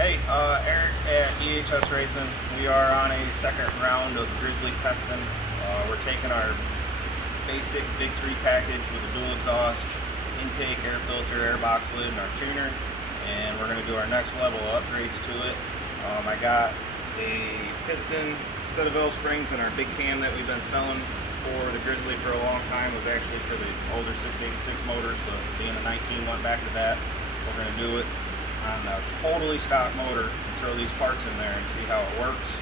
Hey, Eric at EHS Racing. We are on a second round of Grizzly testing. We're taking our basic Big 3 package with a dual exhaust, intake, air filter, air box lid, and our tuner, and we're going to do our next level upgrades to it. I got a piston set of L springs, and our big cam that we've been selling for the Grizzly for a long time was actually for the older 686 motors, but being a 19 went back to that. We're going to do it on a totally stock motor and throw these parts in there and see how it works.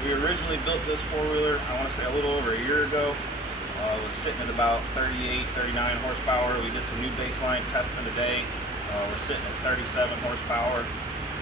We originally built this four-wheeler, I want to say a little over a year ago. It was sitting at about 38, 39 horsepower. We did some new baseline testing today. We're sitting at 37 horsepower.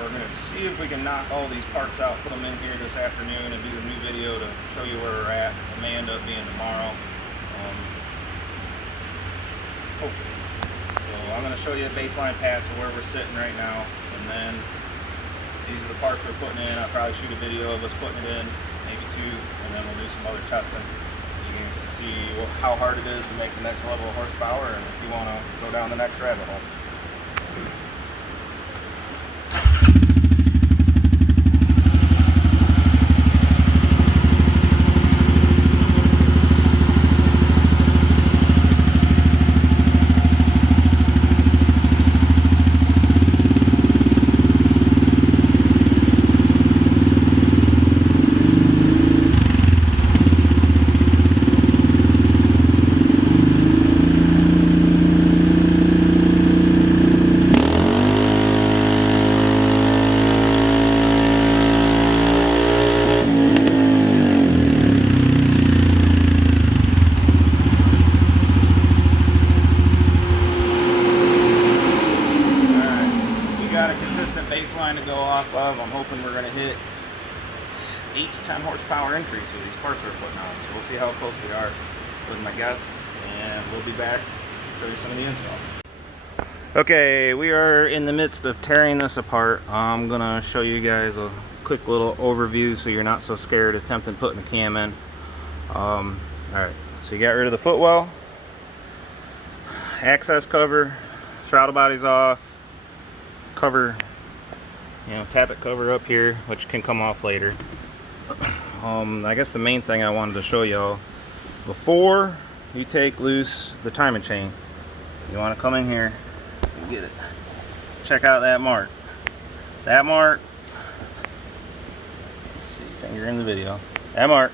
We're going to see if we can knock all these parts out, put them in here this afternoon, and do the new video to show you where we're at. It may end up being tomorrow. Hopefully. So I'm going to show you a baseline pass of where we're sitting right now, and then these are the parts we're putting in. I'll probably shoot a video of us putting it in, maybe two, and then we'll do some other testing. You can see how hard it is to make the next level of horsepower, and if you want to go down the next rabbit hole. Baseline to go off of. I'm hoping we're going to hit 8 to 10 horsepower increase with these parts we're putting on. So we'll see how close we are with my guess, and we'll be back to show you some of the install. Okay, we are in the midst of tearing this apart. I'm going to show you guys a quick little overview so you're not so scared attempting putting the cam in. Alright, so you got rid of the footwell, access cover, throttle body's off, cover, tappet cover up here, which can come off later. I guess the main thing I wanted to show y'all, before you take loose the timing chain, you want to come in here and get it. Check out that mark. That mark, let's see, finger in the video. That mark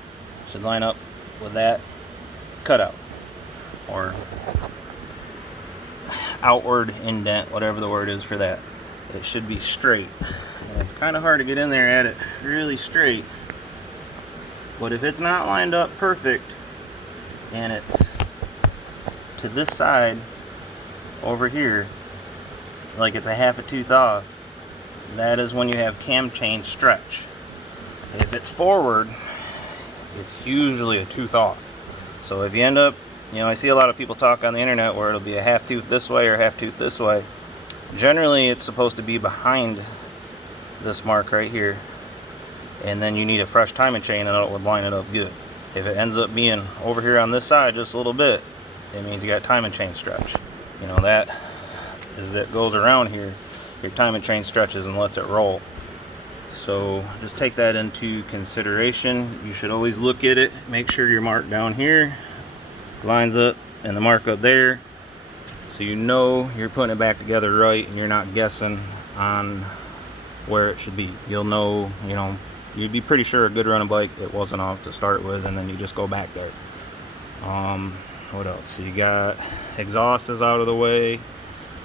should line up with that cutout, or outward indent, whatever the word is for that. It should be straight. And it's kind of hard to get in there at it really straight, but if it's not lined up perfect and it's to this side over here, like it's a half a tooth off, that is when you have cam chain stretch. If it's forward, it's usually a tooth off. So if you end up, I see a lot of people talk on the internet where it'll be a half tooth this way or half tooth this way. Generally, it's supposed to be behind this mark right here, and then you need a fresh timing chain and it would line it up good. If it ends up being over here on this side just a little bit, it means you got timing chain stretch. That as it goes around here, your timing chain stretches and lets it roll. So just take that into consideration. You should always look at it, make sure your mark down here lines up and the mark up there, so you're putting it back together right and you're not guessing on where it should be. You'll know, you'd be pretty sure a good running bike it wasn't off to start with, and then you just go back there. What else? So you got exhaust is out of the way.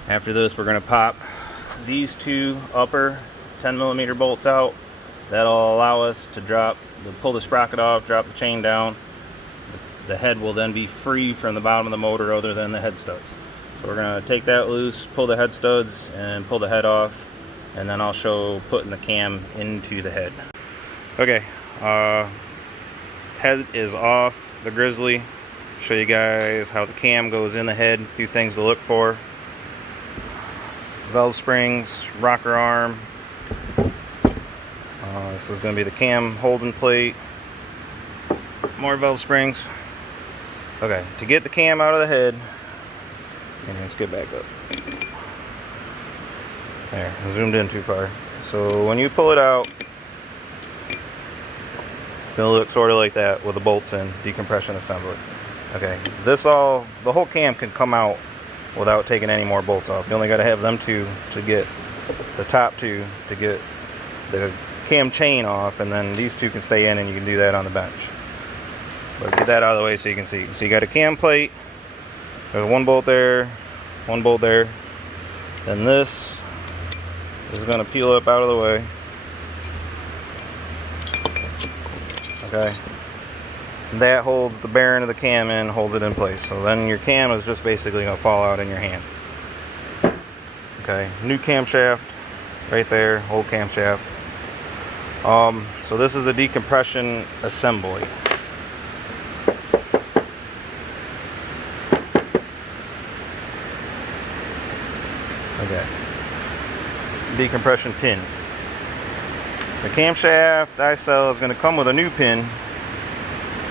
After this, we're going to pop these two upper 10mm bolts out. That'll allow us to pull the sprocket off, drop the chain down. The head will then be free from the bottom of the motor other than the head studs. So we're going to take that loose, pull the head studs, and pull the head off, and then I'll show putting the cam into the head. Okay, head is off the Grizzly. Show you guys how the cam goes in the head. A few things to look for: valve springs, rocker arm. This is going to be the cam holding plate. More valve springs. Okay, to get the cam out of the head, and let's get back up. There, I zoomed in too far. So when you pull it out, it's gonna look sort of like that with the bolts in, decompression assembly. Okay, the whole cam can come out without taking any more bolts off. You only got to have them two to get the top two to get the cam chain off, and then these two can stay in, and you can do that on the bench. But get that out of the way so you can see. So you got a cam plate. There's one bolt there, one bolt there. Then this is going to peel up out of the way. Okay. That holds the bearing of the cam in, holds it in place. So then your cam is just basically going to fall out in your hand. Okay, new camshaft right there, old camshaft. So this is a decompression assembly. Okay, decompression pin. The camshaft I sell is going to come with a new pin.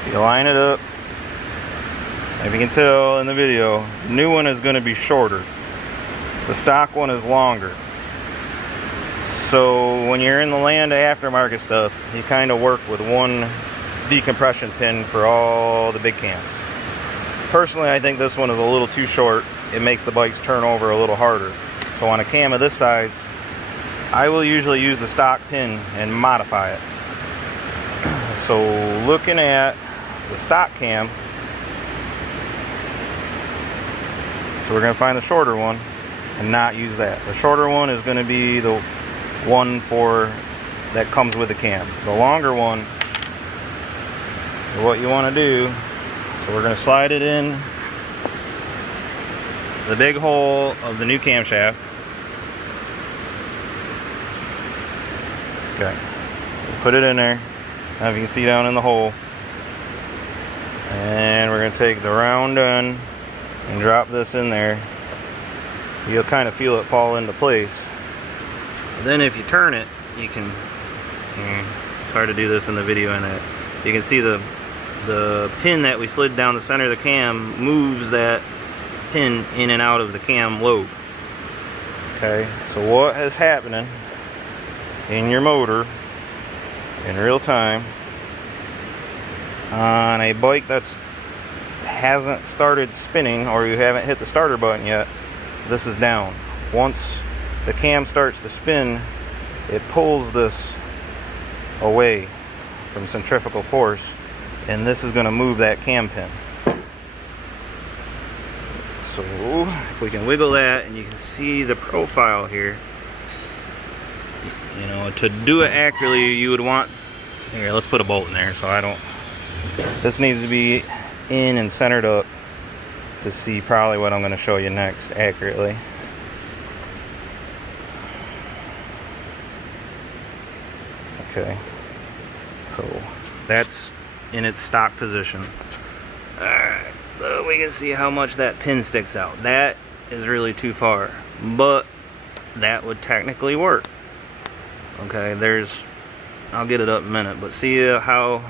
You line it up. If you can tell in the video, the new one is going to be shorter. The stock one is longer. So when you're in the land of aftermarket stuff, you kind of work with one decompression pin for all the big cams. Personally, I think this one is a little too short. It makes the bikes turn over a little harder. So on a cam of this size, I will usually use the stock pin and modify it. So looking at the stock cam, so we're going to find the shorter one and not use that. The shorter one is going to be the one that comes with the cam. The longer one, what you want to do, so we're going to slide it in the big hole of the new camshaft. Okay, put it in there. Now if you can see down in the hole, and we're going to take the round end and drop this in there. You'll kind of feel it fall into place. Then if you turn it, you can, it's hard to do this in the video, and you can see the pin that we slid down the center of the cam moves that pin in and out of the cam lobe. Okay, so what is happening in your motor in real time on a bike that's hasn't started spinning, or you haven't hit the starter button yet, this is down. Once the cam starts to spin, it pulls this away from centrifugal force, and this is going to move that cam pin. So if we can wiggle that, and you can see the profile here, you know, to do it accurately, you would want, here, let's put a bolt in there so I don't, this needs to be in and centered up to see probably what I'm going to show you next accurately. Okay, so that's in its stock position. Alright, but we can see how much that pin sticks out. That is really too far, but that would technically work. Okay, I'll get it up in a minute, but see how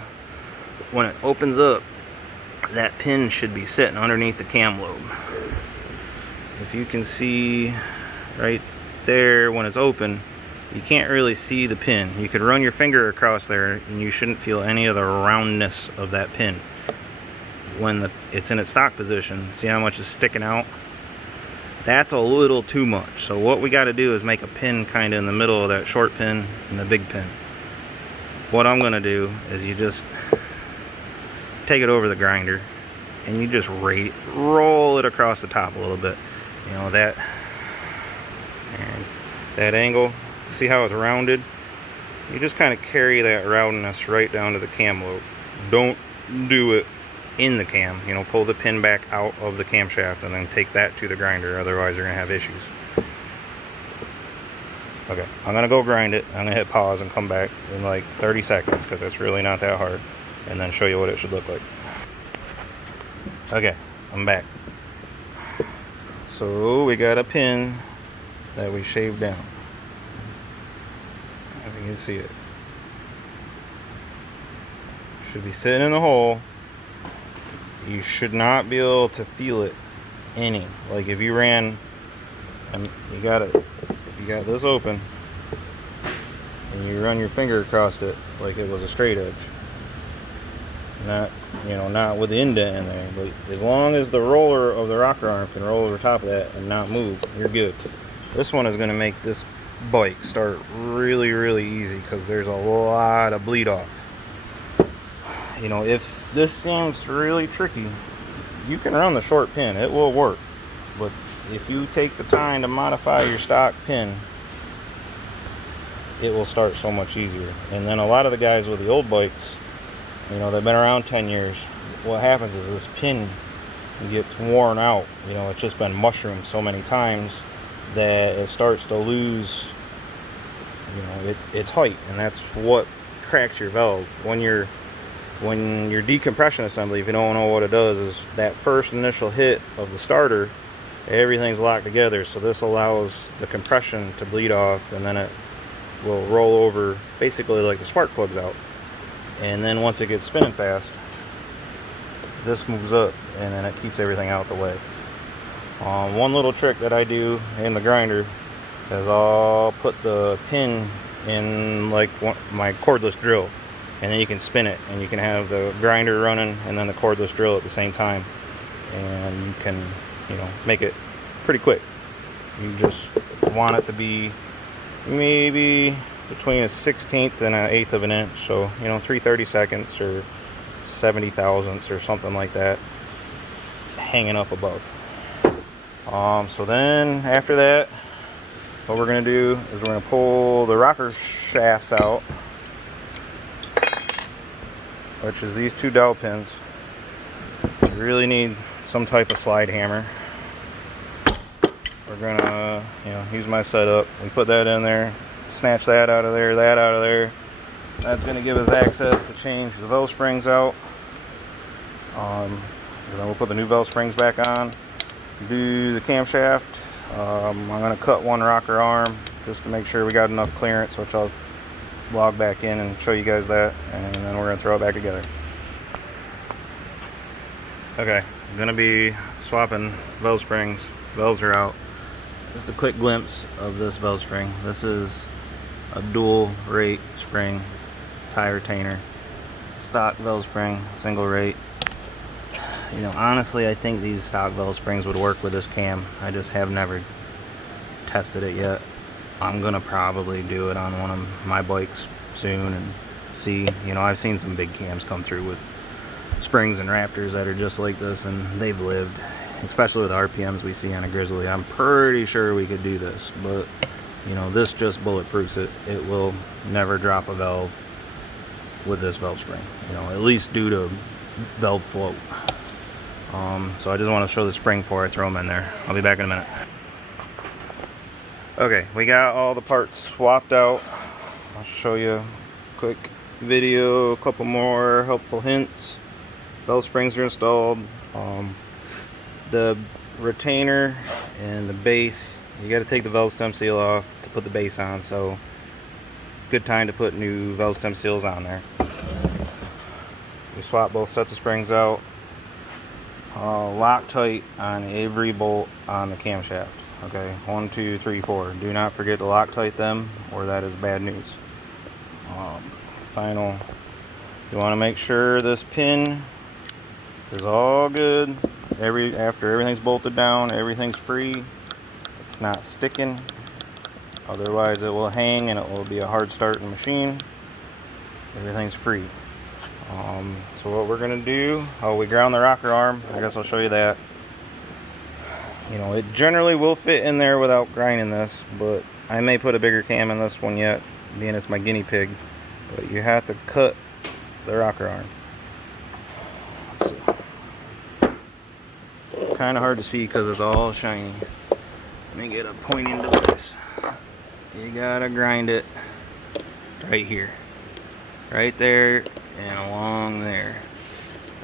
when it opens up, that pin should be sitting underneath the cam lobe. If you can see right there when it's open, you can't really see the pin. You could run your finger across there and you shouldn't feel any of the roundness of that pin. When it's in its stock position, see how much is sticking out? That's a little too much. So what we got to do is make a pin kind of in the middle of that short pin and the big pin. What I'm going to do is you just take it over the grinder and you just roll it across the top a little bit. You know, that angle, see how it's rounded? You just kind of carry that roundness right down to the cam lobe. Don't do it in the cam, you know, pull the pin back out of the camshaft and then take that to the grinder, otherwise you're going to have issues. Okay, I'm going to go grind it. I'm going to hit pause and come back in like 30 seconds because it's really not that hard, and then show you what it should look like. Okay, I'm back. So we got a pin that we shaved down. If you can see it. Should be sitting in the hole. You should not be able to feel it any. Like if you ran, and you got it, if you got this open and you run your finger across it like it was a straight edge, not, you know, not with the indent in there, but as long as the roller of the rocker arm can roll over top of that and not move, you're good. This one is going to make this bike start really, really easy because there's a lot of bleed off. You know, if this seems really tricky, you can run the short pin, it will work. But if you take the time to modify your stock pin, it will start so much easier. And then a lot of the guys with the old bikes, you know, they've been around 10 years. What happens is this pin gets worn out. You know, it's just been mushroomed so many times that it starts to lose, you know, its height, and that's what cracks your valve. When your decompression assembly, if you don't know what it does, is that first initial hit of the starter, everything's locked together, so this allows the compression to bleed off, and then it will roll over basically like the spark plugs out. And then once it gets spinning fast, this moves up and then it keeps everything out the way. One little trick that I do in the grinder is I'll put the pin in like my cordless drill, and then you can spin it and you can have the grinder running and then the cordless drill at the same time, and you can, you know, make it pretty quick. You just want it to be maybe between a 1/16 and an 1/8 of an inch, so, you know, 3/32 seconds or 70 thousandths or something like that hanging up above. So then after that, what we're going to do is we're going to pull the rocker shafts out, which is these two dowel pins. You really need some type of slide hammer. We're going to, you know, use my setup. We put that in there, snatch that out of there, that out of there. That's going to give us access to change the valve springs out. Then we'll put the new valve springs back on. Do the camshaft. I'm going to cut one rocker arm just to make sure we got enough clearance, which I'll log back in and show you guys that, and then we're going to throw it back together. Okay, I'm going to be swapping valve springs. Valves are out. Just a quick glimpse of this valve spring. This is a dual rate spring tie retainer, stock valve spring, single rate. You know, honestly, I think these stock valve springs would work with this cam. I just have never tested it yet. I'm gonna probably do it on one of my bikes soon and see. You know, I've seen some big cams come through with springs and Raptors that are just like this, and they've lived, especially with the RPMs we see on a Grizzly. I'm pretty sure we could do this, but you know, this just bulletproofs it. It will never drop a valve with this valve spring, you know, at least due to valve float. So I just want to show the spring before I throw them in there. I'll be back in a minute. Okay, we got all the parts swapped out. I'll show you a quick video, a couple more helpful hints. Valve springs are installed. The retainer and the base, you got to take the valve stem seal off to put the base on, so good time to put new valve stem seals on there. We swap both sets of springs out. Loctite on every bolt on the camshaft. Okay, 1, 2, 3, 4. Do not forget to Loctite them, or that is bad news. Final, you want to make sure this pin is all good. After everything's bolted down, everything's free. It's not sticking. Otherwise, it will hang and it will be a hard starting machine. Everything's free. So what we're gonna do, we ground the rocker arm. I guess I'll show you that. You know, it generally will fit in there without grinding this, but I may put a bigger cam in this one yet, being it's my guinea pig. But you have to cut the rocker arm. Let's see. It's kind of hard to see because it's all shiny. Let me get a pointing device. You gotta grind it right here, right there, and along there,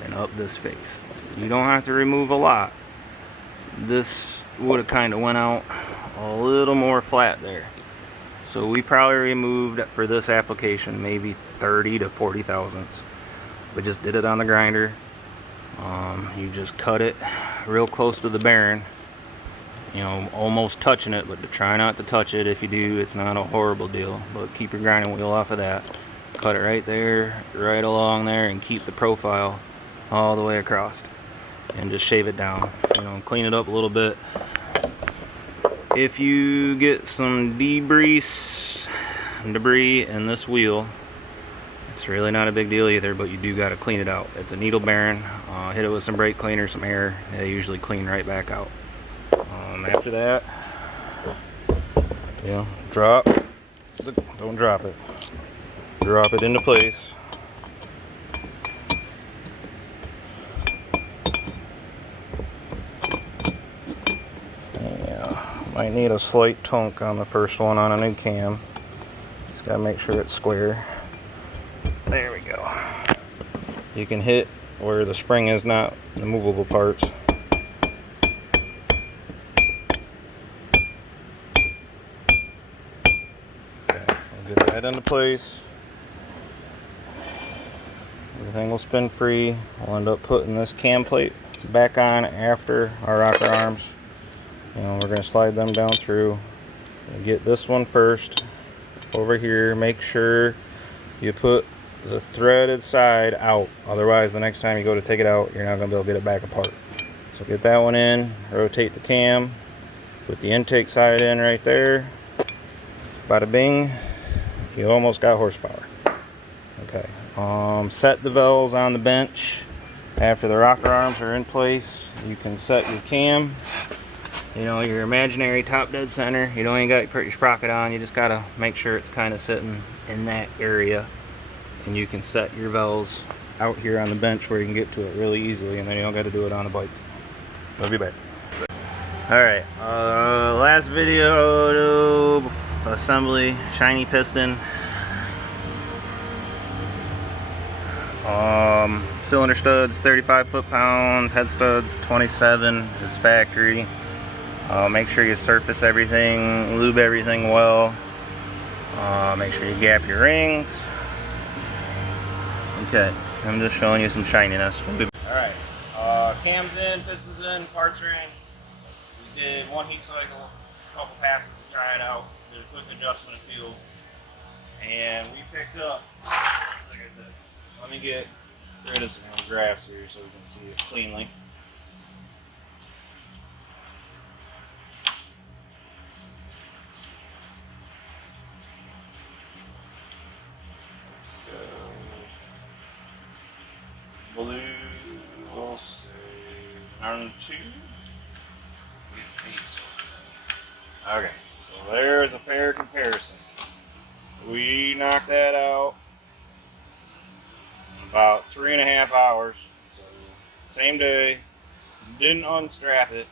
and up this face. You don't have to remove a lot. This would have kind of went out a little more flat there, so we probably removed, for this application, maybe 30 to 40 thousandths. We just did it on the grinder. You just cut it real close to the bearing, you know, almost touching it, but to try not to touch it. If you do, it's not a horrible deal, but keep your grinding wheel off of that. Cut it right there, right along there, and keep the profile all the way across, and just shave it down, you know, clean it up a little bit. If you get some debris in this wheel, it's really not a big deal either, but you do got to clean it out. It's a needle bearing. Hit it with some brake cleaner, some air. They usually clean right back out. After that, you know, don't drop it. Drop it into place. Might need a slight tunk on the first one on a new cam. Just gotta make sure it's square. There we go. You can hit where the spring is not the movable parts. Okay, we'll get that into place. Everything will spin free. We'll end up putting this cam plate back on after our rocker arms. You know, we're going to slide them down through. We'll get this one first over here. Make sure you put the threaded side out, otherwise the next time you go to take it out, you're not going to be able to get it back apart. So get that one in, rotate the cam, put the intake side in right there. Bada bing, you almost got horsepower. Okay, set the valves on the bench. After the rocker arms are in place, you can set your cam. You know, your imaginary top dead center. You don't even got to put your sprocket on. You just got to make sure it's kind of sitting in that area. And you can set your valves out here on the bench where you can get to it really easily, and then you don't got to do it on a bike. I'll be back. Alright, last video assembly, shiny piston. Cylinder studs 35 foot-pounds, head studs 27 is factory. Make sure you surface everything, lube everything well. Make sure you gap your rings. Okay, I'm just showing you some shininess. Alright, cams in, pistons in, parts are in. We did one heat cycle, a couple passes to try it out, did a quick adjustment of fuel, and we picked up, like I said, let me get rid of some graphs here so we can see it cleanly. Blue, we'll say, turn 2. Okay, so there's a fair comparison. We knocked that out in about 3.5 hours. So, same day, didn't unstrap it,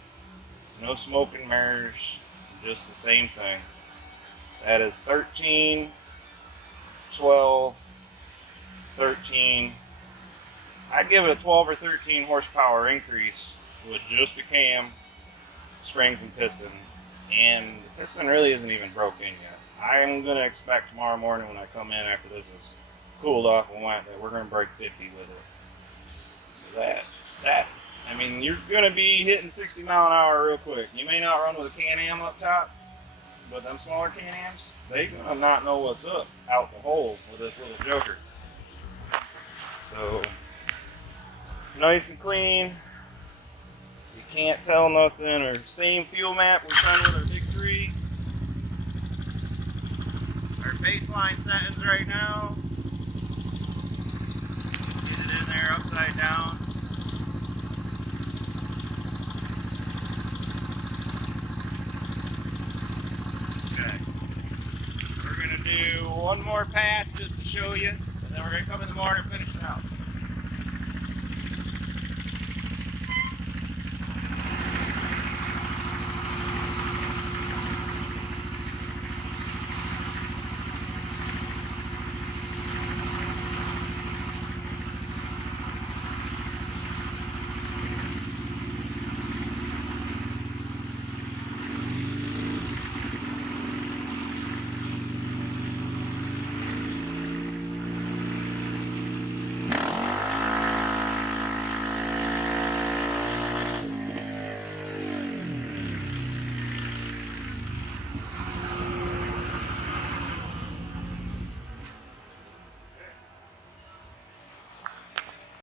no smoke and mirrors, just the same thing. That is 13, 12, 13. I'd give it a 12 or 13 horsepower increase with just a cam, springs, and piston. And the piston really isn't even broke in yet. I'm going to expect tomorrow morning when I come in after this is cooled off and wet that we're going to break 50 with it. So I mean, you're going to be hitting 60 mile an hour real quick. You may not run with a Can-Am up top, but them smaller Can-Ams, they're going to not know what's up out the hole with this little joker. So, nice and clean. You can't tell nothing. Our same fuel map we run with our big 3. Our baseline settings right now. Get it in there upside down. Okay. We're gonna do one more pass just to show you, and then we're gonna come in the morning and finish it out.